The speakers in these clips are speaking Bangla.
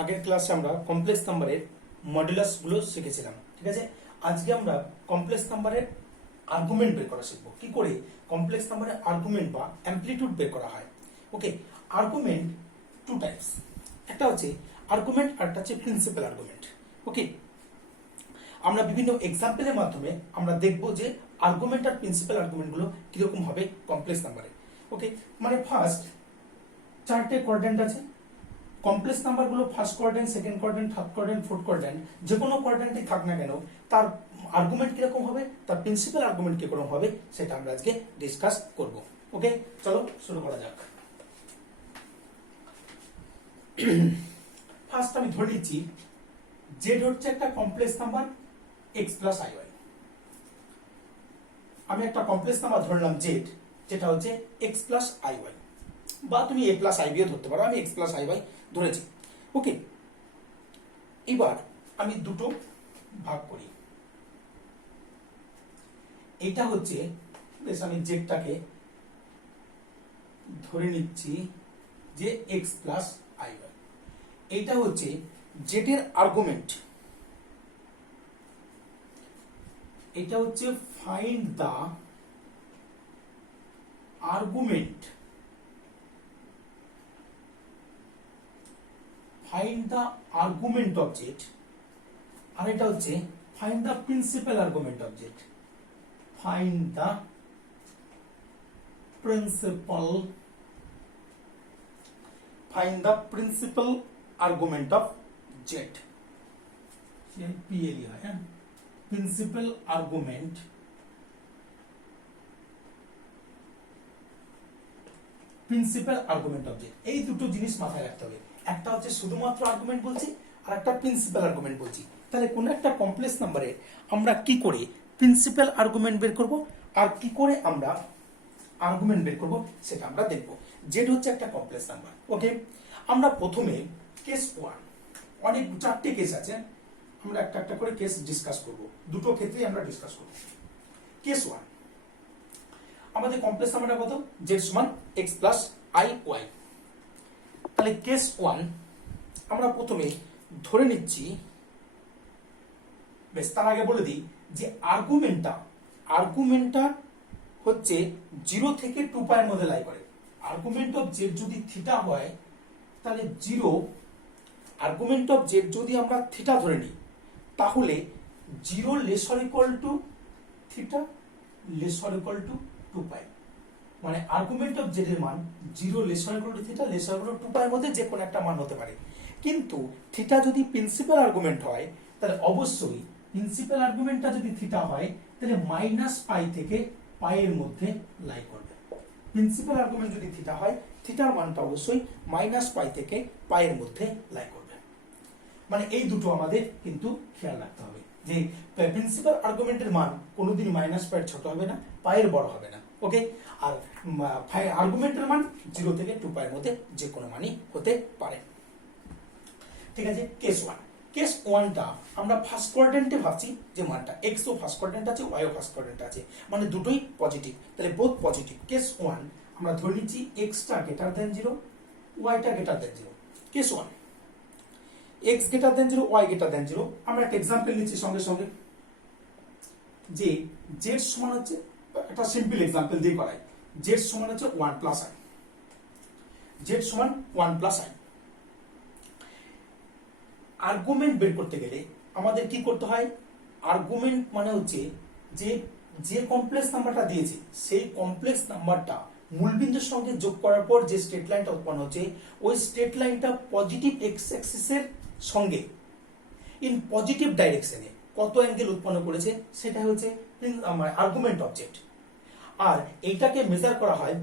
আগের ক্লাসে আমরা কমপ্লেক্স নাম্বারের মডুলাস গুলো শিখেছিলাম, ঠিক আছে। আজকে আমরা কমপ্লেক্স নাম্বারের আর্গুমেন্ট বের করা শিখবো, কি করে কমপ্লেক্স নাম্বারের আর্গুমেন্ট বা অ্যামপ্লিটিউড বের করা হয়। ওকে, আর্গুমেন্ট টু টাইপস, একটা হচ্ছে আর্গুমেন্ট আর একটা হচ্ছে প্রিন্সিপাল আর্গুমেন্ট। ওকে, আমরা বিভিন্ন এক্সাম্পলের মাধ্যমে আমরা দেখব যে আর্গুমেন্ট আর প্রিন্সিপাল আর্গুমেন্ট গুলো কিরকম হবে কমপ্লেক্স নাম্বারে। ওকে, মানে ফার্স্ট চারটে কোয়াড্র্যান্ট আছে কমপ্লেক্স নাম্বারগুলো, first quadrant, second quadrant, third quadrant, fourth quadrant, যে কোনো কোয়াড্র্যান্টে থাক না কেন তার আর্গুমেন্ট কিরকম হবে, তার প্রিন্সিপাল আর্গুমেন্ট কিরকম হবে, সেটা আমরা আজকে ডিসকাস করব। ওকে, চলো শুরু করা যাক। ফার্স্ট আমি ধরে নিচ্ছি জেড হচ্ছে একটা complex number X plus I Y. আমি একটা কমপ্লেক্স নাম্বার ধরলাম জেড, যেটা হচ্ছে এক্স প্লাস আই ওয়াই, বা তুমি এ প্লাস আই বিও ধরতে পারো, আমি এক্স প্লাস আই ওয়াই ধরেছি। ওকে, এবার আমি দুটো ভাগ করি। এটা হচ্ছে বেশ, আমি জেডটাকে ধরে নিচ্ছি যে এক্স প্লাস আই ওয়াই। এইটা হচ্ছে জেড এর আর্গুমেন্ট। এটা হচ্ছে find the argument, find the argument of z, আর এটা হচ্ছে find the principal argument of z. Find the principal, find the principal argument of z, পিএলই হয়, হ্যাঁ, principal argument, principal argument of z. এই দুটো জিনিস মাথায় রাখতে হবে, একটা হচ্ছে শুধুমাত্র আর্গুমেন্ট বলছি, আর একটা প্রিন্সিপাল আর্গুমেন্ট বলছি। তাহলে কোন একটা কমপ্লেক্স নাম্বারে আমরা কি করে প্রিন্সিপাল আর্গুমেন্ট বের করব আর কি করে আমরা আর্গুমেন্ট বের করব সেটা আমরা দেখব। জেড হচ্ছে একটা কমপ্লেক্স নাম্বার। ওকে, আমরা প্রথমে কেস ওয়ান, অনেক চারটে কেস আছে, আমরা একটা একটা করে কেস ডিসকাস করব, দুটো ক্ষেত্রেই আমরা ডিসকাস করব। কেস ওয়ান, আমাদের কমপ্লেক্স নাম্বারটা কত? জেড সমান এক্স প্লাস আই ওয়াই। তাহলে কেস ওয়ান আমরা প্রথমে ধরে নিচ্ছি, বেশ তার আগে বলে দিই যে আর্গুমেন্টটা হচ্ছে 0 থেকে 2 পায়ের মধ্যে লাই করে। আর্গুমেন্ট অফ জেড যদি থিটা হয়, তাহলে 0, আর্গুমেন্ট অফ জেড যদি আমরা থিটা ধরে নিই, তাহলে 0 laser equal to theta laser equal to 2 পাই। মানে আর্গুমেন্ট অফ জেড এর মান 0 laser equal to theta laser equal to 2 পাইয়ের মধ্যে যে কোনো একটা মান হতে পারে। কিন্তু থিটা যদি প্রিন্সিপাল আর্গুমেন্ট হয়, তাহলে অবশ্যই প্রিন্সিপাল আর্গুমেন্টটা যদি থিটা হয়, তাহলে মাইনাস পাই থেকে পাইয়ের মধ্যে লাই করবে। প্রিন্সিপাল আর্গুমেন্ট যদি থিটা হয়, থিটার মানটা অবশ্যই মাইনাস পাই থেকে পাইয়ের মধ্যে লাই করবে। মানে এই দুটো আমাদের কিন্তু খেয়াল রাখতে হবে যে প্রিন্সিপাল আর্গুমেন্টের মান কোনোদিন মাইনাস পাইয়ের ছোট হবে না, পাইয়ের বড় হবে না। ওকে, আর আর্গুমেন্টের মান 0 থেকে 2 পাইয়ের মধ্যে যে কোনো মানই হতে পারে। ঠিক আছে, কেস ওয়ান। কেস ওয়ানটা আমরা ফার্স্ট কোয়াড্র্যান্টে ভাবছি যে মানটা এক্স ও ফার্স্ট কোয়াড্র্যান্ট আছে, ওয়াই ও ফার্স্ট কোয়াড্র্যান্ট আছে, মানে দুটোই পজিটিভ, তাহলে বোথ পজিটিভ। কেস ওয়ান আমরা ধরে নিচ্ছি এক্সটা গ্রেটার দেন 0, ওয়াইটা greater than 0। Case one, x greater than 0, y greater than 0। আমরা একটা এক্সাম্পল নিচ্ছি সঙ্গে সঙ্গে, যে জেড সমান হচ্ছে, একটা সিম্পল এক্সাম্পল দিয়ে করাই, জেড সমান হচ্ছে 1 প্লাস আই, জেড সমান 1 প্লাস আই। আর্গুমেন্ট বের করতে গেলে আমাদের কি করতে হয়? আর্গুমেন্ট মানে হচ্ছে যে কমপ্লেক্স নাম্বারটা দিয়েছে সেই কমপ্লেক্স নাম্বারটা মূলবিন্দুর সঙ্গে যোগ করার পর যে স্ট্রেট লাইনটা উৎপন্ন হচ্ছে, ওই স্ট্রেট লাইনটা পজিটিভ এক্স অ্যাক্সিসের সঙ্গে ইন পজিটিভ ডাইরেকশনে কত অ্যাঙ্গেল উৎপন্ন করেছে সেটা হচ্ছে আর্গুমেন্ট অবজেক্ট। আর এইটাকে মেজার করা হয়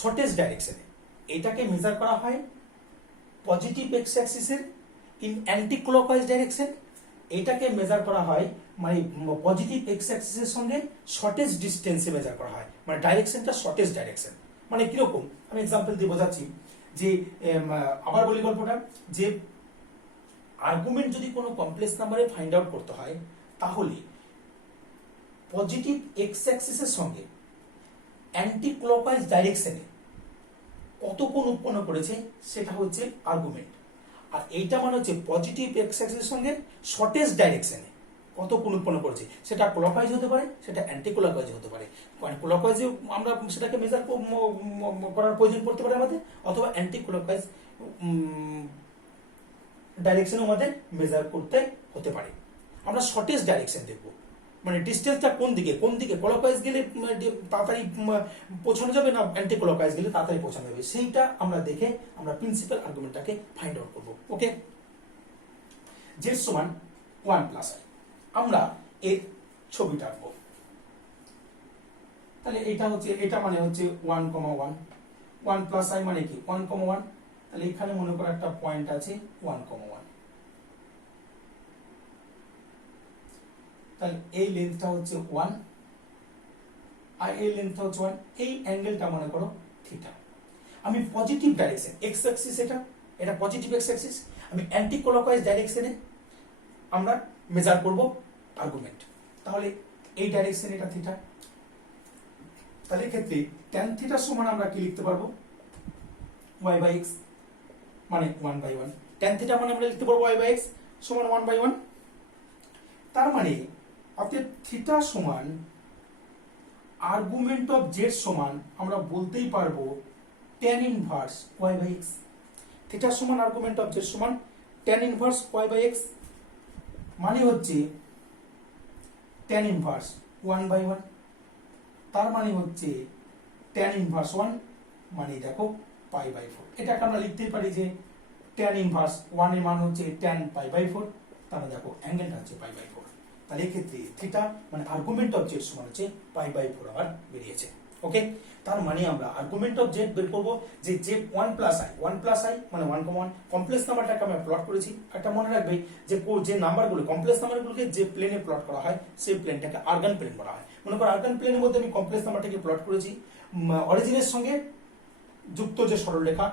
শর্টেস্ট ডাইরেকশনে, এটাকে মেজার করা হয় পজিটিভ এক্স অ্যাক্সিসের ইন অ্যান্টি ক্লকওয়াইজ ডাইরেকশন, এটাকে মেজার করা হয় মানে পজিটিভ এক্স অ্যাক্সিসের সঙ্গে শর্টেস্ট ডিস্টেন্সে মেজার করা হয়, মানে ডাইরেকশনটা শর্টেস্ট ডাইরেকশন। মানে কিরকম, আমি এক্সাম্পল দিয়ে বোঝাচ্ছি যে আবার বলি গল্পটা, যে আর্গুমেন্ট যদি কোনো কমপ্লেক্স নাম্বারে ফাইন্ড আউট করতে হয়, তাহলে পজিটিভ এক্স অ্যাক্সিসের সঙ্গে অ্যান্টি ক্লকওয়াইজ ডাইরেকশনে কত কোণ উৎপন্ন করেছে সেটা হচ্ছে আর্গুমেন্ট। আর এইটা মানে হচ্ছে পজিটিভ এক্স অ্যাক্সিসের সঙ্গে শর্টেস্ট ডাইরেকশনে কত কোণ উৎপন্ন করেছে, সেটা ক্লকওয়াইজ হতে পারে, সেটা অ্যান্টি ক্লকওয়াইজ হতে পারে। ক্লকওয়াইজে আমরা সেটাকে মেজার করার প্রয়োজন পড়তে পারে আমাদের, অথবা অ্যান্টি ক্লকওয়াইজ ডাইরেকশনে আমাদের মেজার করতে হতে পারে। আমরা শর্টেস্ট ডাইরেকশন দেখব, মানে ডিস্টেন্সটা কোন দিকে ক্লকওয়াইজ গেলে তাড়াতাড়ি পৌঁছানো যাবে না অ্যান্টি ক্লকওয়াইজ গেলে তাড়াতাড়ি পৌঁছানো যাবে, সেইটা আমরা দেখে আমরা প্রিন্সিপাল আর্গুমেন্টটাকে ফাইন্ড আউট করব। ওকে, জেড সমান 1 প্লাস আই, আমরা এর ছবিটা আঁকবো। তাহলে এটা মানে হচ্ছে 1,1, 1 প্লাস আই মানে কি 1,1, তাহলে এখানে মনে করো একটা পয়েন্ট আছে 1,1, তাহলে এই লেন্থটা হচ্ছে 1 আর এই লেন্থটা হচ্ছে 1, এই অ্যাঙ্গেলটা মনে করো থিটা। আমি পজিটিভ ডাইরেকশন এক্স অ্যাক্সিস, এটা পজিটিভ এক্স অ্যাক্সিস, আমি অ্যান্টি ক্লকওয়াইজ ডাইরেকশনে আমরা মেজার করব আর্গুমেন্ট। তাহলে এই ডাইরেকশন এটা থিটা, তাহলে ক্ষেত্রে tan থিটা সমান আমরা কি লিখতে পারবো y/x মানে 1/1, tan থিটা মানে আমরা লিখতে পারবো y/x সমান 1/1। তার মানে অতএব থিটা সমান আর্গুমেন্ট অফ জেড সমান আমরা বলতেই পারবো tan ইনভার্স y/x। থিটা সমান আর্গুমেন্ট অফ জেড সমান tan ইনভার্স y/x, মানে হচ্ছে tan ইনভার্স 1/1, তার মানে হচ্ছে tan ইনভার্স 1 মানে দেখো π/4। এটাকে আমরা লিখতেই পারি যে tan ইনভার্স 1 এর মান হচ্ছে tan π/4, তাহলে দেখো অ্যাঙ্গেলটা হচ্ছে π/4। তাহলে এই ক্ষেত্রে থিটা মানে আর্গুমেন্ট অফ জেড সমান হচ্ছে π/4 আবার বেরিয়েছে। ওকে, তার মানে আমরা আর্গুমেন্ট অফ জেড বের করব যে 1 প্লাস আই মানে 1,1 কমপ্লেক্স নাম্বারটাকে আমরা প্লট করেছি। একটা মনে রাখবে যে নাম্বারগুলো কমপ্লেক্স নাম্বারগুলোকে যে প্লেনে প্লট করা হয় সেই প্লেনটাকে আর্গান প্লেন বলা হয়। মনে করো আর্গান প্লেনের মধ্যে আমি কমপ্লেক্স নাম্বারটাকে প্লট করেছি, অরিজিনের সঙ্গে যুক্ত যে সরলরেখা,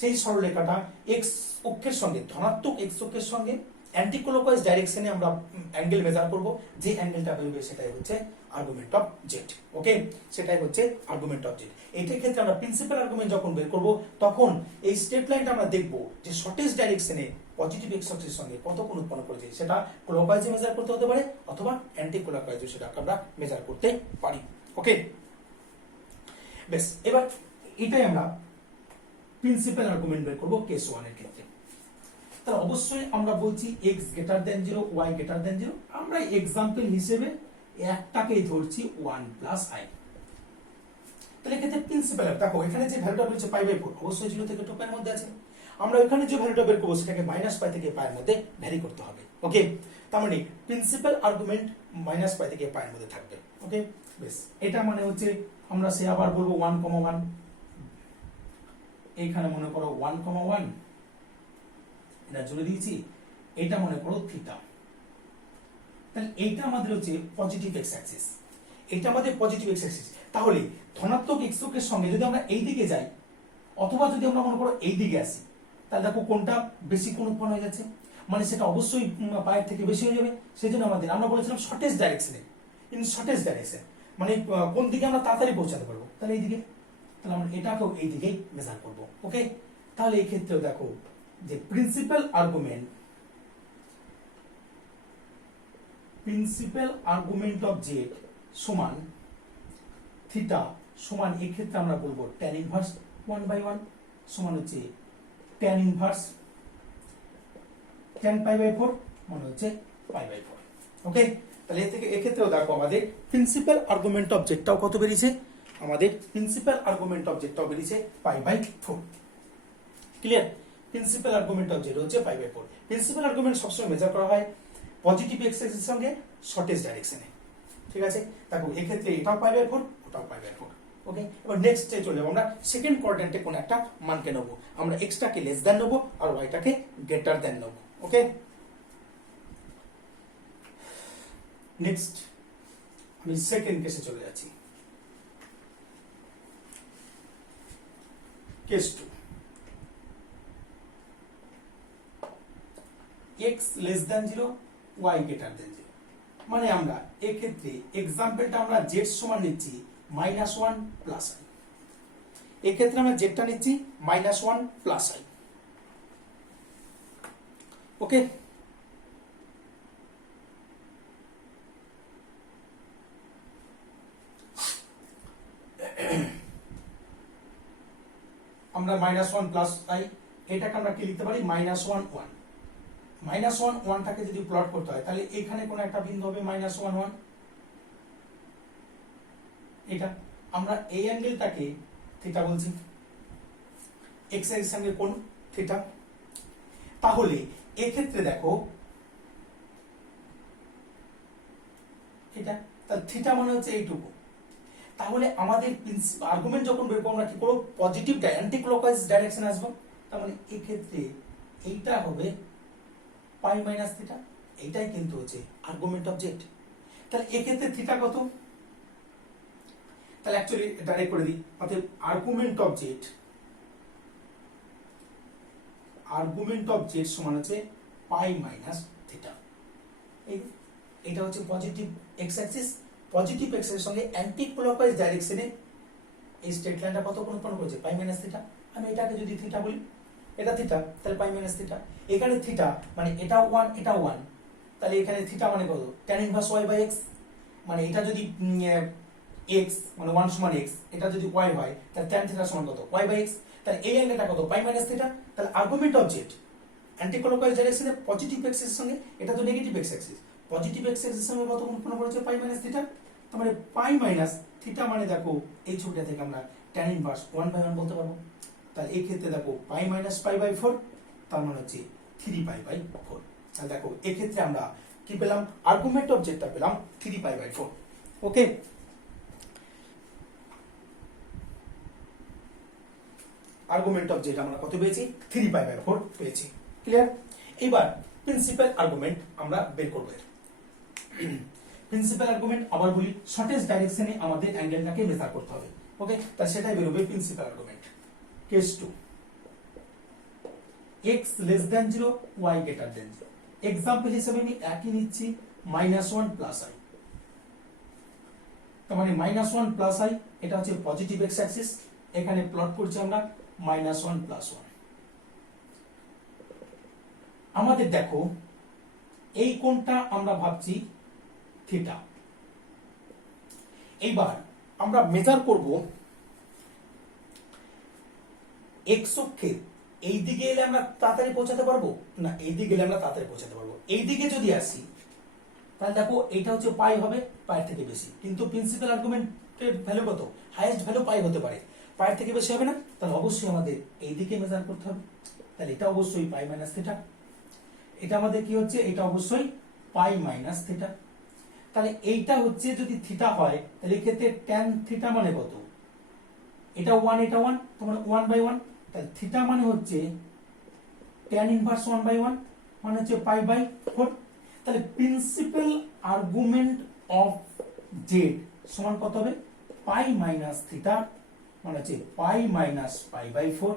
সেই সরলরেখাটা এক্স অক্ষের সঙ্গে ধনাত্মক এক্স অক্ষের সঙ্গে অ্যান্টি ক্লকওয়াইজ ডাইরেকশনে আমরা অ্যাঙ্গেল মেজার করব, যে অ্যাঙ্গেলটা বেরোবে সেটাই হচ্ছে আর্গুমেন্ট অফ জেড। ওকে, সেটাই হচ্ছে আর্গুমেন্ট অফ জেড। এইটার ক্ষেত্রে আমরা প্রিন্সিপাল আর্গুমেন্ট যখন বের করব তখন এই স্ট্রেট লাইনটা আমরা দেখব যে শর্টেস্ট ডাইরেকশনে পজিটিভ এক্স অক্ষের সঙ্গে কত কোণ উৎপন্ন করেছে, সেটা ক্লকওয়াইজে মেজার করতে হতে পারে অথবা অ্যান্টি ক্লকওয়াইজে সেটা আমরা মেজার করতে পারি। ওকে, বেশ, এবার এটাই আমরা প্রিন্সিপাল আর্গুমেন্ট বের করব কেস 1 এর ক্ষেত্রে। তাহলে অবশ্যই আমরা বলছি x greater than 0, y greater than 0, আমরা এক্সাম্পল হিসেবে একটাকেই ধরছি 1 প্লাস আই। তাহলে এক্ষেত্রে প্রিন্সিপাল দেখো এখানে যে ভ্যালুটা বলছে π/4 অবশ্যই 0 থেকে 2 এর মধ্যে আছে, আমরা এখানে যে ভ্যালুটা বের করব সেটাকে -π থেকে π এর মধ্যে ভ্যারি করতে হবে। ওকে, তার মানে প্রিন্সিপাল আর্গুমেন্ট -π থেকে π এর মধ্যে থাকবে। ওকে, বেশ, এটা মানে হচ্ছে আমরা সে আবার বলবো 1,1, এইখানে মনে করো 1,1 এটা জুড়ে দিয়েছি, এটা মনে করো থিটা। তাহলে এইটা আমাদের হচ্ছে পজিটিভ এক্স অ্যাক্সিস, এটা আমাদের পজিটিভ এক্স অ্যাক্সিস। তাহলে ধনাত্মক এক্স অক্ষের সঙ্গে যদি আমরা এই দিকে যাই অথবা যদি আমরা মনে করো এই দিকে আসি, তাহলে দেখো কোনটা বেশি কোণ উৎপন্ন হয়ে যাচ্ছে, মানে সেটা অবশ্যই পায়ের থেকে বেশি হয়ে যাবে। সেই জন্য আমরা বলেছিলাম শর্টেস্ট ডাইরেকশনে, ইন শর্টেস্ট ডাইরেকশন মানে কোন দিকে আমরা তাড়াতাড়ি পৌঁছাতে পারবো, তাহলে এই দিকে। তাহলে আমরা এটাকেও এই দিকেই মেজার করবো। ওকে, তাহলে এই ক্ষেত্রেও দেখো যে প্রিন্সিপাল আর্গুমেন্ট অফ জেড সমান থিটা সমান এই ক্ষেত্রে আমরা বলবো tan ইনভার্স 1/1 সমান হচ্ছে tan ইনভার্স tan π/4 মানে হচ্ছে π/4। ওকে, তাহলে এর থেকে এক্ষেত্রেও দেখো আমাদের প্রিন্সিপাল আর্গুমেন্ট অফ জেডটাও কত বেরিয়েছে, আমাদের প্রিন্সিপাল আর্গুমেন্ট অফ জেডটাও বেরিয়েছে π/4। Clear, principal argument of z হচ্ছে π/4। প্রিন্সিপাল আর্গুমেন্ট সবসময় মেজার করা হয় পজিটিভ এক্স অ্যাক্সিস সঙ্গে শর্টেস্ট ডাইরেকশনে। ঠিক আছে, দেখো এক্ষেত্রে এটাও π/4 ওটাও π/4। ওকে, এবার নেক্সটে চলে যাবো, আমরা সেকেন্ড কোয়াড্রেন্টে কোন একটা মানকে নেবো, আমরা এক্সটাকে লেস দেন নেবো আর ওয়াইটাকে গ্রেটার দেন নেবো। ওকে, নেক্সট আমি সেকেন্ড কেসে চলে যাচ্ছি। Case 2, x less than 0, y greater than 0, মানে আমরা এক্ষেত্রে এক্সাম্পলটা আমরা z সমান নিচ্ছি -1 প্লাস i। এক্ষেত্রে আমরা জেডটা নিচ্ছি -1 প্লাস আই। ওকে, আমরা -1 প্লাস আই, এটাকে আমরা কি লিখতে পারি -1 1। -1 1টাকে যদি প্লট করতে হয় তাহলে এখানে কোন একটা বিন্দু হবে -1 1, এটা আমরা এই অ্যাঙ্গেলটাকে থিটা বলছি, এক্স এর সঙ্গে কোণ থিটা। তাহলে এক্ষেত্রে দেখো এটা, তাহলে থিটা মানে হচ্ছে এইটুকু। তাহলে আমাদের আর্গুমেন্ট যখন বের করব আমরা কি করব, পজিটিভ অ্যান্টি ক্লকওয়াইজ ডাইরেকশন আসবো। তার মানে এই ক্ষেত্রে এইটা হবে পাই মাইনাস থিটা, এইটাই কিন্তু হচ্ছে আর্গুমেন্ট অফ জেড। তাহলে এই ক্ষেত্রে থিটা কত, তাহলে অ্যাকচুয়ালি ডাইরেক্ট করে দিই, অতএব আর্গুমেন্ট অফ জেড সমান হচ্ছে পাই মাইনাস থিটা। এটা হচ্ছে positive x Axis, positive x এর সঙ্গে অ্যান্টি ক্লকওয়াইজ ডাইরেকশনে এই স্ট্রেট লাইনটা কত কোণ উৎপন্ন করেছে, পাই মাইনাস থিটা। আমি এটাকে যদি থিটা বলি, এটা থিটা, তাহলে পাই মাইনাস থিটা। এখানে থিটা মানে এটা 1 এটা 1, তাহলে এখানে থিটা মানে কত, tan inverse y by x। মানে এটা যদি x মানে 1 সমান x, এটা যদি y হয় তাহলে tan থিটা সমান কত, y বাই x। তাহলে এই অ্যাঙ্গেলটা কত, পাই মাইনাস থিটা। তাহলে argument of Z anti clockwise ডাইরেকশনে পজিটিভ এক্স এর সঙ্গে, এটা তো negative x Axis, positive x এর সঙ্গে কত কোণ উৎপন্ন করেছে, পাই মাইনাস থিটা। তার মানে পাই মাইনাস থিটা মানে দেখো এই ছবিটা থেকে আমরা tan ইনভার্স 1/1 বলতে পারবো। তাহলে এই ক্ষেত্রে দেখো পাই মাইনাস পাই বাই 4, তার মানে হচ্ছে 3 পাই বাই 4। তাহলে দেখো এই ক্ষেত্রে আমরা কি পেলাম, আর্গুমেন্ট অফ জেডটা পেলাম 3 pi by 4। Okay, argument of Z আমরা কত পেয়েছি, 3 পাই বাই 4 পেয়েছি। ক্লিয়ার? এবার প্রিন্সিপাল আর্গুমেন্ট আমরা বের করব। প্রিন্সিপাল আর্গুমেন্ট আবার বলি, শর্টেস্ট ডাইরেকশনে আমাদের অ্যাঙ্গেলটাকে মেজার করতে হবে। ওকে, তাহলে সেটাই বেরোবে principal argument. Case 2, x less than 0 y greater than 0। Example হিসেবে আমি একই নিচ্ছি -1 প্লাস আই। তার মানে -1 প্লাস আই, এটা হচ্ছে পজিটিভ এক্স অ্যাক্সিস, এখানে প্লট করছি আমরা -1 প্লাস 1। আমাদের দেখো এই কোণটা আমরা ভাবছি থিটা। এইবার আমরা মেজার করব এক্স অক্ষের এই দিকে এলে আমরা তাড়াতাড়ি পৌঁছাতে পারবো না, এই দিকে এলে আমরা তাড়াতাড়ি পৌঁছাতে পারবো। এই দিকে যদি আসি তাহলে দেখো এটা হচ্ছে পাই হবে, পায়ের থেকে বেশি। কিন্তু প্রিন্সিপাল আর্গুমেন্টের ভ্যালু কত, হাইয়েস্ট ভ্যালু পাই হতে পারে, পায়ের থেকে বেশি হবে না। তাহলে অবশ্যই আমাদের এই দিকে মেজার করতে হবে। তাহলে এটা অবশ্যই পাই মাইনাস থিটা, এটা আমাদের কি হচ্ছে, এটা অবশ্যই পাই মাইনাস থিটা। তাহলে এইটা হচ্ছে যদি থিটা হয় তাহলে এক্ষেত্রে tan থিটা মানে কত, এটা 1 এটা 1, তার মানে 1/1। তাহলে থিটা মানে হচ্ছে tan ইনভার্স 1/1 মানে হচ্ছে পাই বাই 4। তাহলে প্রিন্সিপাল আর্গুমেন্ট অফ জেড সমান কত হবে, পাই মাইনাস থিটা মানে হচ্ছে পাই মাইনাস পাই বাই 4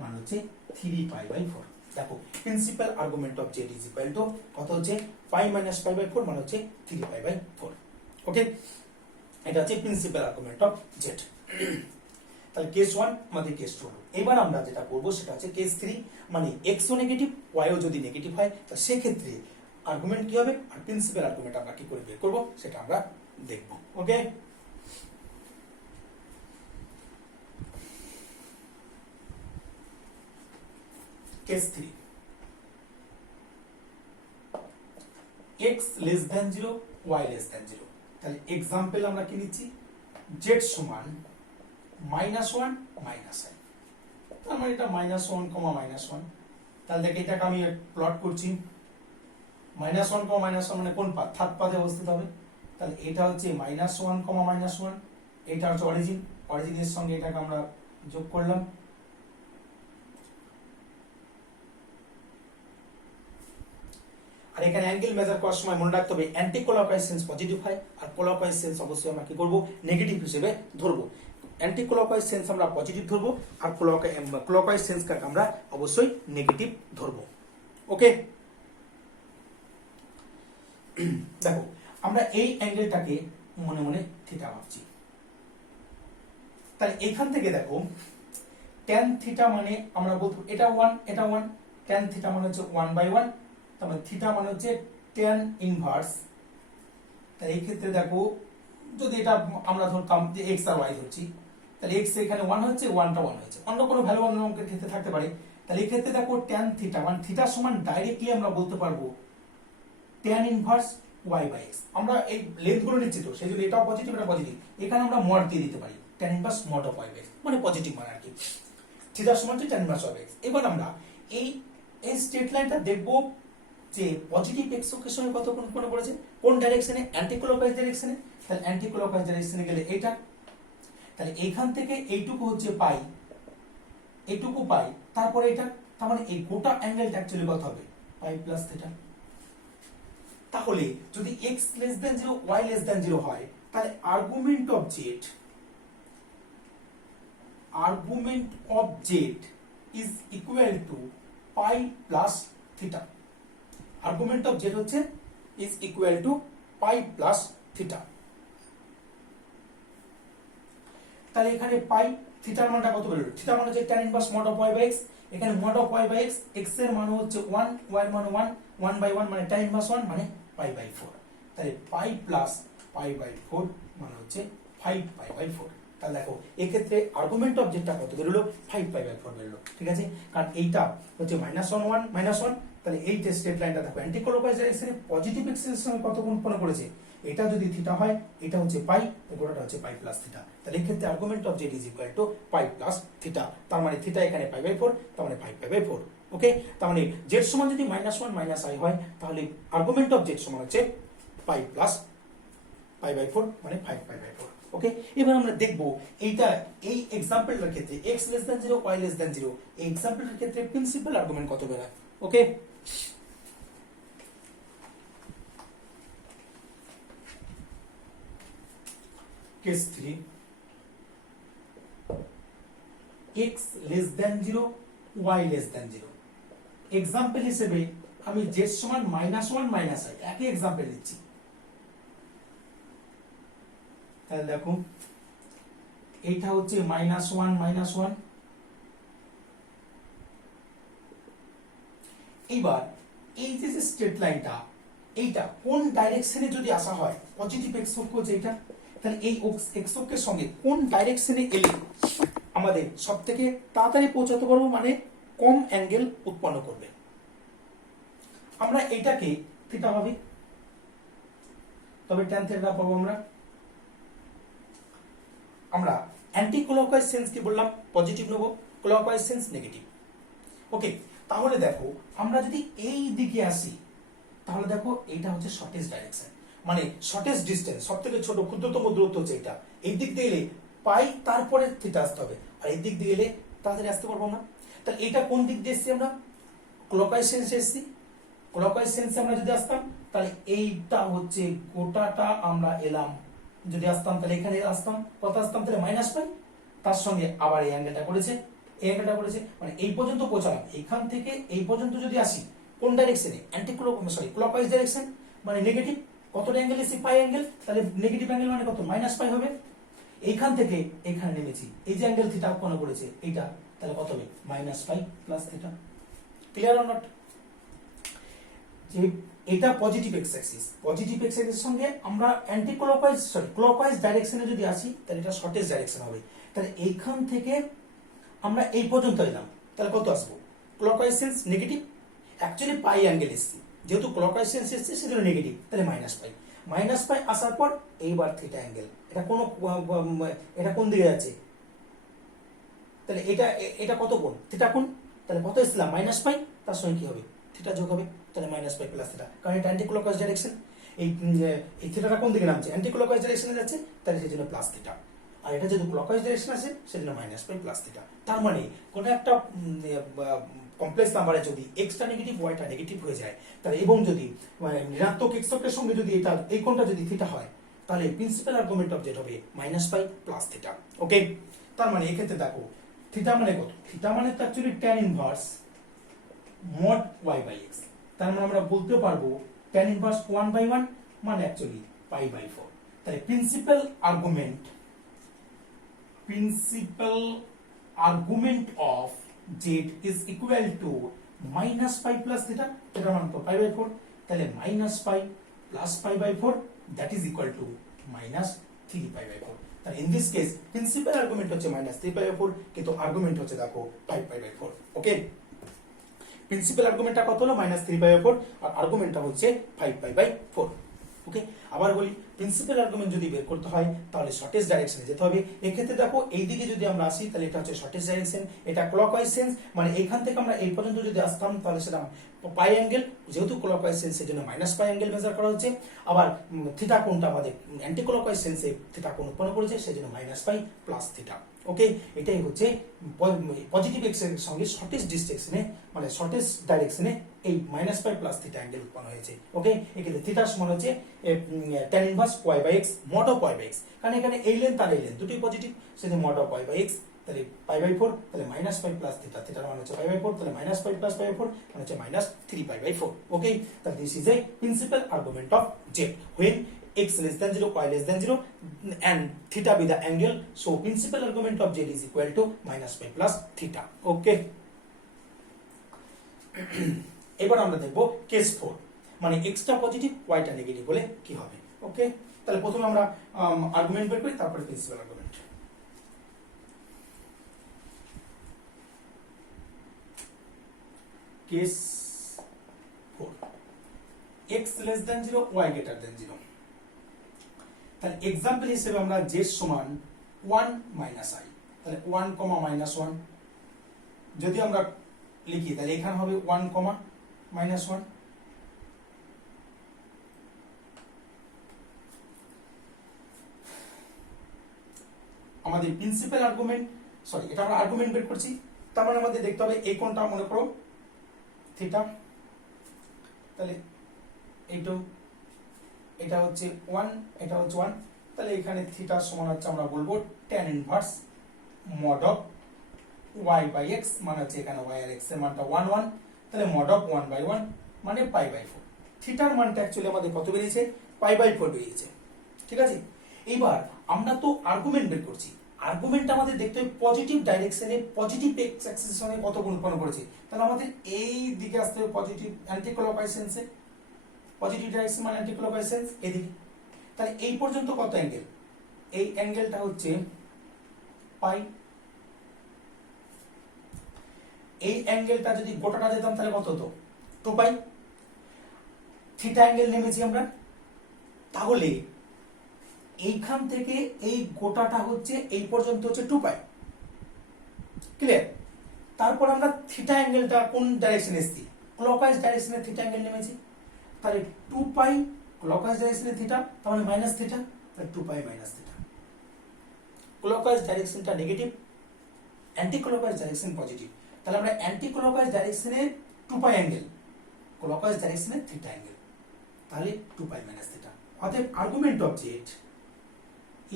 মানে হচ্ছে 3 পাই বাই 4। দেখো principal argument of Z is equal to কত হচ্ছে, পাই মাইনাস পাই বাই 4 মানে হচ্ছে 3 পাই বাই 4। ওকে, এটা হচ্ছে প্রিন্সিপাল আর্গুমেন্ট অফ জেড। তাহলে কেস 1 আমাদের কেস 2 হলো। এবার আমরা যেটা করব সেটা হচ্ছে কেস 3, মানে x ও নেগেটিভ y ও যদি নেগেটিভ হয় তো সেক্ষেত্রে আর্গুমেন্ট কি হবে আর প্রিন্সিপাল আর্গুমেন্ট আমরা কি করে বের করব সেটা আমরা দেখব। Okay, case 3, x less than 0 y less than 0। তাহলে एग्जांपल আমরা কি নিচ্ছি, z সমান -1 মাইনাস i। তার মানে এটা -1, -1। তাহলে দেখো এটাকে আমি প্লট করছি, -1, -1 মানে কোন পাথ, থার্ড পাথে অবস্থিত হবে। তাহলে এটা হচ্ছে -1, -1, এটা হচ্ছে অরিজিন, অরিজিনের সঙ্গে এটাকে আমরা যোগ করলাম। আর এখানে অ্যাঙ্গেল মেজার করার সময় মনে রাখতে হবে অ্যান্টি ক্লকওয়াইজ সেন্স পজিটিভ হয় আর ক্লকওয়াইজ সেন্স অবশ্যই আমরা কি করব, নেগেটিভ হিসেবে ধরবো। অ্যান্টি ক্লকওয়াইজ সেন্স আমরা পজিটিভ ধরবো আর ক্লকওয়াইজ সেন্সকে আমরা অবশ্যই নেগেটিভ ধরবো। ওকে, দেখো আমরা এই অ্যাঙ্গেলটাকে মনে মনে থিটা ভাবছি। তাহলে এখান থেকে দেখো tan থিটা মানে আমরা বলতে এটা 1 এটা 1, tan থিটা মানে হচ্ছে 1/1, তার মানে থিটা মানে হচ্ছে tan ইনভার্স। তাহলে এই ক্ষেত্রে দেখো যদি এটা আমরা ধরতাম যে x আর y ধরছি, তাহলে x এখানে 1 হচ্ছে, 1টা 1 হয়েছে, অন্য কোনো ভ্যালু অন্য অঙ্কের ক্ষেত্রে থাকতে পারে। তাহলে এই ক্ষেত্রে দেখো tan থিটা মানে থিটা সমান ডাইরেক্টলি আমরা বলতে পারবো tan ইনভার্স y/x। আমরা এই লেন্থ গুলো নিচ্ছি তো সেই জন্য এটাও পজিটিভ এটা পজিটিভ, এখানে আমরা মড দিয়ে দিতে পারি tan inverse mod of y/x, মানে পজিটিভ মানে আর কি থিটা সমান হচ্ছে tan ইনভার্স y/x। এবার আমরা এই এই স্ট্রেট লাইনটা দেখব যে পজিটিভ x অক্ষের সঙ্গে কত কোণ করেছে, কোন ডাইরেকশনে, অ্যান্টি ক্লকওয়াইজ ডাইরেকশনে। তাহলে অ্যান্টি ক্লকওয়াইজ ডাইরেকশনে গেলে এটা, তাহলে এইখান থেকে এইটুকু হচ্ছে পাই, এইটুকু পাই, তারপরে এটা, তার মানে এই গোটা অ্যাঙ্গেলটা অ্যাকচুয়ালি কত হবে, পাই প্লাস থিটা। তাহলে যদি x less than 0 y less than 0 হয়, তাহলে argument of z is equal two pi plus theta. Argument of z হচ্ছে is equal two pi plus theta. তাহলে এখানে পাই থিটার মানটা কত বেরোলো, থিটা মানে হচ্ছে tan inverse mod of y/x, এখানে mod অফ y/x, x এর মান হচ্ছে 1, y এর মান 1, 1/1 মানে tan ইনভার্স 1 মানে পাই/4। তাহলে পাই প্লাস পাই/4 মানে হচ্ছে 5π/4। তাহলে দেখো এই ক্ষেত্রে আর্গুমেন্ট অফ যেটা কত বেরোলো, 5π/4 বেরোলো, ঠিক আছে। কারণ এইটা হচ্ছে -1 তাহলে এই যে স্ট্রেট লাইনটা দেখো অ্যান্টি ক্লকওয়াইজ ডাইরেকশনে পজিটিভ x এর সঙ্গে কত কোণ করেছে, এটা যদি থিটা হয় এটা হচ্ছে পাই, গোটাটা হচ্ছে পাই প্লাস থিটা। তাহলে এই ক্ষেত্রে argument of z is equal two pi plus theta, তার মানে থিটা এখানে পাই/4, তার মানে 5π/4। ওকে, তার মানে z সমান যদি -1 - i হয়, তাহলে আর্গুমেন্ট অফ z সমান হচ্ছে পাই প্লাস পাই/4 মানে 5π/4। ওকে, এবার আমরা দেখব এইটা এই এক্সাম্পলটার ক্ষেত্রে x less than 0 y less than 0 এই এক্সাম্পলটার ক্ষেত্রে প্রিন্সিপাল আর্গুমেন্ট কত বেরোয়। Okay, case 3, x less than 0 y less than 0। Example হিসেবে আমি z সমান -1 - i একই এক্সাম্পল দিচ্ছি। তাহলে দেখো এইটা হচ্ছে -1 - 1। এইবার এই যে স্ট্রেট লাইনটা এইটা কোন ডাইরেকশনে যদি আসা হয়, পজিটিভ x অক্ষ যেটা, তাহলে এই x অক্ষের সঙ্গে কোন ডাইরেকশনে এলে আমাদের সবথেকে তাড়াতাড়ি পৌঁছাতে পারবো, মানে কম অ্যাঙ্গেল উৎপন্ন করবে। আমরা এটাকে থিটা ভাবি, তবে tan থিটা পাবো আমরা অ্যান্টি ক্লকওয়াইজ সেন্স কি বললাম, পজিটিভ নেব, ক্লকওয়াইজ সেন্স নেগেটিভ। ওকে, তাহলে দেখো আমরা যদি এই দিকে আসি, তাহলে দেখো এইটা হচ্ছে শর্টেস্ট ডাইরেকশন, মানে শর্টেস্ট ডিসটেন্স, সবথেকে ছোট ক্ষুদ্রতম দূরত্ব হচ্ছে এটা। এই দিক দিয়ে এলে পাই তারপরে থিটা আসতে হবে, আর এই দিক দিয়ে এলে তাড়াতাড়ি আসতে পারবো না। তাহলে এটা কোন দিক দিয়ে এসেছি আমরা, ক্লকওয়াইজ সেন্সে এসেছি। ক্লকওয়াইজ সেন্সে আমরা যদি আসতাম, তাহলে এইটা হচ্ছে গোটাটা আমরা এলাম, যদি আসতাম তাহলে এখানে আসতাম, কত আসতাম, তাহলে -পাই, তার সঙ্গে আবার এই অ্যাঙ্গেলটা করেছে, এই অ্যাঙ্গেলটা করেছে, মানে এই পর্যন্ত পৌঁছালাম। এখান থেকে এই পর্যন্ত যদি আসি কোন ডাইরেকশনে, ক্লকওয়াইজ ডাইরেকশন মানে নেগেটিভ, কতটা অ্যাঙ্গেল এসেছি, পাই অ্যাঙ্গেল, তাহলে নেগেটিভ অ্যাঙ্গেল মানে কত, -পাই হবে। এইখান থেকে এখানে নেমেছি, এই যে অ্যাঙ্গেল থিটা উৎপন্ন করেছে এইটা, তাহলে কত হবে, -পাই plus theta. Clear or not? যে এটা positive x Axis, positive x অ্যাক্সিসের সঙ্গে আমরা অ্যান্টি ক্লকওয়াইজ ডাইরেকশনে যদি আসি, তাহলে এটা শর্টেস্ট ডাইরেকশন হবে। তাহলে এইখান থেকে আমরা এই পর্যন্ত এলাম, তাহলে কত আসবো, ক্লকওয়াইজ সেন্স নেগেটিভ, অ্যাকচুয়ালি পাই অ্যাঙ্গেল এসেছি, যেহেতু ক্লকওয়াইজ সেন্স এসেছে সেজন্য নেগেটিভ, তাহলে -পাই আসার পর এইবার থিটা অ্যাঙ্গেল, এটা কোন দিকে যাচ্ছে, তাহলে এটা কত কোণ, থিটা কোণ, তাহলে কত এসেছিলাম, -পাই, তার সঙ্গে কি হবে, থিটা যোগ হবে, তাহলে -পাই প্লাস থিটা, কারণ এটা অ্যান্টি ক্লকওয়াইজ ডাইরেকশন। এই থিটাটা কোন দিকে নামছে, অ্যান্টি ক্লকওয়াইজ ডাইরেকশনে যাচ্ছে, তাহলে সেজন্য প্লাস থিটা। আর এটা যদি ক্লকওয়াইজ ডাইরেকশন আছে সেজন্য -পাই প্লাস থিটা। তার মানে কোন একটা কমপ্লেক্স নাম্বারে যদি এক্সটা নেগেটিভ ওয়াইটা নেগেটিভ হয়ে যায়, তাহলে এবং যদি ঋণাত্মক এক্স অক্ষের সঙ্গে যদি এটা এই কোণটা যদি থিটা হয়, তাহলে প্রিন্সিপাল আর্গুমেন্ট অফ জেড হবে -পাই প্লাস থিটা। ওকে, তার মানে এক্ষেত্রে দেখো থিটা মানে কত, থিটা মানে তো actually tan inverse mod y/x, তার মানে আমরা বলতে পারবো tan ইনভার্স 1/1 মানে অ্যাকচুয়ালি পাই/4। তাহলে principal argument of Z is equal to minus pi plus theta, থিটার মান তো পাই বাই 4, তাহলে minus pi plus pi by 4 that is equal to minus 3 pi by 4। তাহলে in this case principal argument হচ্ছে মাইনাস 3 পাই বাই 4, কিন্তু আর্গুমেন্ট হচ্ছে দেখো 5 পাই বাই 4। ওকে, প্রিন্সিপাল আর্গুমেন্টটা কত হলো মাইনাস 3 পাই বাই 4, আর আর্গুমেন্টটা হচ্ছে 5 পাই বাই 4। ওকে, আবার বলি প্রিন্সিপাল আর্গুমেন্ট যদি বের করতে হয় তাহলে শর্টেস্ট ডাইরেকশনে যেতে হবে। এক্ষেত্রে দেখো এইদিকে যদি আমরা আসি তাহলে এটা হচ্ছে শর্টেস্ট ডাইরেকশন, এটা ক্লকওয়াইজ সেন্স, মানে এইখান থেকে আমরা এই পর্যন্ত যদি আসতাম তাহলে সেটা পাই অ্যাঙ্গেল, যেহেতু ক্লকওয়াইজ সেন্স এর জন্য মাইনাস পাই অ্যাঙ্গেল মেজার করা হচ্ছে। আবার থিটা কোণটা আমাদের অ্যান্টি ক্লকওয়াইজ সেন্সে থিটা কোণ উৎপন্ন করেছে, সেজন্য মাইনাস পাই প্লাস থিটা। ওকে, এটাই হচ্ছে পজিটিভ এক্স এর সঙ্গে শর্টেস্ট ডিস্টেন্সে মানে শর্টেস্ট ডাইরেকশনে এই minus pi plus theta angle উৎপন্ন হয়েছে। ওকে, এক্ষেত্রে থিটার সমান হচ্ছে tan inverse y by x mod of y by x, কারণ এখানে এই লেন্থ আর এই লেন্থ দুটোই পজিটিভ, সেজন্য mod of y by x, তাহলে পাই বাই 4, তাহলে মাইনাস পাই প্লাস থিটা, থিটার মান হচ্ছে পাই বাই 4, তাহলে minus pi plus pi by 4 মানে হচ্ছে মাইনাস 3 পাই বাই 4। ওকে, তাহলে this is a principal argument of z when x less than 0, y less than 0 and theta be the angle, so principal argument of z is equal to minus pi plus theta. Okay, এবার আমরা দেখব কেস 4, মানে x টা পজিটিভ y টা নেগেটিভ হলে কি হবে। ওকে, তাহলে প্রথমে আমরা আর্গুমেন্ট বের করি, তারপরে principal argument. Case 4, x less than 0, y greater than 0। তাহলে एग्जांपल হিসেবে আমরা z সমান 1 মাইনাস i, তাহলে 1 মাইনাস 1 যদি আমরা লিখি তাহলে এখানে হবে 1 মাইনাস 1। আমাদের প্রিন্সিপাল আর্গুমেন্ট, সরি এটা আমরা আর্গুমেন্ট বের করছি, তার মানে আমাদের দেখতে হবে এই কোণটা মনে করো থিটা, তাহলে এইটা এটা হচ্ছে 1, এটা হচ্ছে 1, তাহলে এখানে থিটা সমান হচ্ছে আমরা বলবো tan inverse mod of y by x, মানে হচ্ছে এখানে y আর x এর মানটা 1 1, তাহলে মড অফ 1 বাই 1 মানে পাই বাই 4। থিটার মানটা অ্যাকচুয়ালি আমাদের কত বেরিয়েছে, পাই বাই 4 বেরিয়েছে। ঠিক আছে, এবার আমরা তো আর্গুমেন্ট বের করছি, আর্গুমেন্ট আমাদের দেখতে হবে পজিটিভ ডাইরেকশনে পজিটিভ এক্স অ্যাক্সিসের সঙ্গে কত গুণ উৎপন্ন করেছে, তাহলে আমাদের এই দিকে আসতে হবে পজিটিভ অ্যান্টি ক্লকওয়াইজ সেন্সে, পজিটিভ ডাইরেকশন মানে অ্যান্টি ক্লকওয়াইজ সেন্স এদিকে। তাহলে এই পর্যন্ত কত অ্যাঙ্গেল, এই অ্যাঙ্গেলটা হচ্ছে পাই, এই অ্যাঙ্গেলটা যদি গোটাটা যেতাম তাহলে কত হতো 2 পাই, থিটা অ্যাঙ্গেল নেমেছি আমরা, তাহলে এইখান থেকে এই গোটাটা হচ্ছে এই পর্যন্ত হচ্ছে 2 পাই, ক্লিয়ার। তারপর আমরা থিটা অ্যাঙ্গেলটা কোন ডাইরেকশনে এসেছি, ক্লকওয়াইজ ডাইরেকশনে থিটা অ্যাঙ্গেল নেমেছি, তাহলে 2 পাই ক্লকওয়াইজ ডাইরেকশনে থিটা, তাহলে মাইনাস থিটা, তাহলে 2 পাই মাইনাস থিটা। ক্লকওয়াইজ ডাইরেকশনটা negative, anti clockwise direction positive, তাহলে আমরা অ্যান্টি ক্লকওয়াইজ ডাইরেকশনে 2 পাই অ্যাঙ্গেল, ক্লকওয়াইজ ডাইরেকশনে থিটা অ্যাঙ্গেল, তাহলে 2 পাই মাইনাস থিটা। অতএব argument of z,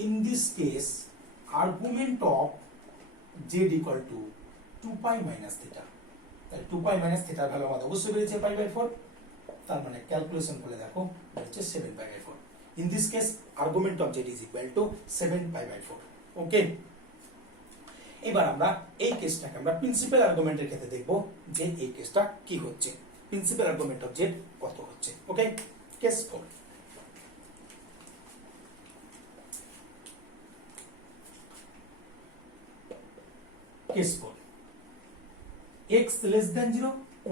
in this case argument of z equal to 2 pi minus theta, তাহলে 2 পাই মাইনাস থিটার ভ্যালু আমাদের অবশ্যই বেরিয়েছে পাই বাই 4, তার মানে ক্যালকুলেশন করে দেখো হচ্ছে 7 pi by 4। In this case argument of Z is equal to 7 pi by 4। Okay, এবার আমরা এই কেসটাকে আমরা প্রিন্সিপাল আর্গুমেন্টের ক্ষেত্রে দেখব যে এই কেসটা কি হচ্ছে, প্রিন্সিপাল আর্গুমেন্ট অফ জেড কত হচ্ছে। Okay, case 4, case 4, x less than 0,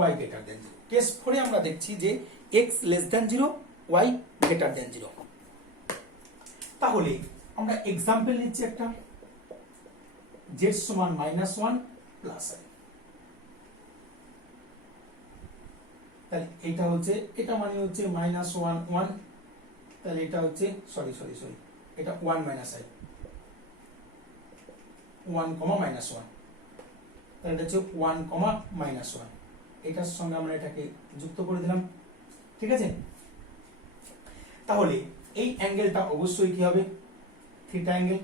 y greater than 0। Case 4 এ আমরা দেখছি যে x less than 0, y greater than 0। তাহলে আমরা एग्जांपल নিচ্ছি একটা, z সমান -1 প্লাস i, তাহলে এটা হচ্ছে, এটা মানে হচ্ছে -1 1, তাহলে এটা হচ্ছে সরি এটা 1 মাইনাস i, 1 -1, তাহলে এটা হচ্ছে 1 -1, এটার সঙ্গে আমরা এটাকে যুক্ত করে দিলাম। ঠিক আছে, তাহলে এই অ্যাঙ্গেলটা অবশ্যই কি হবে, থিটা অ্যাঙ্গেল,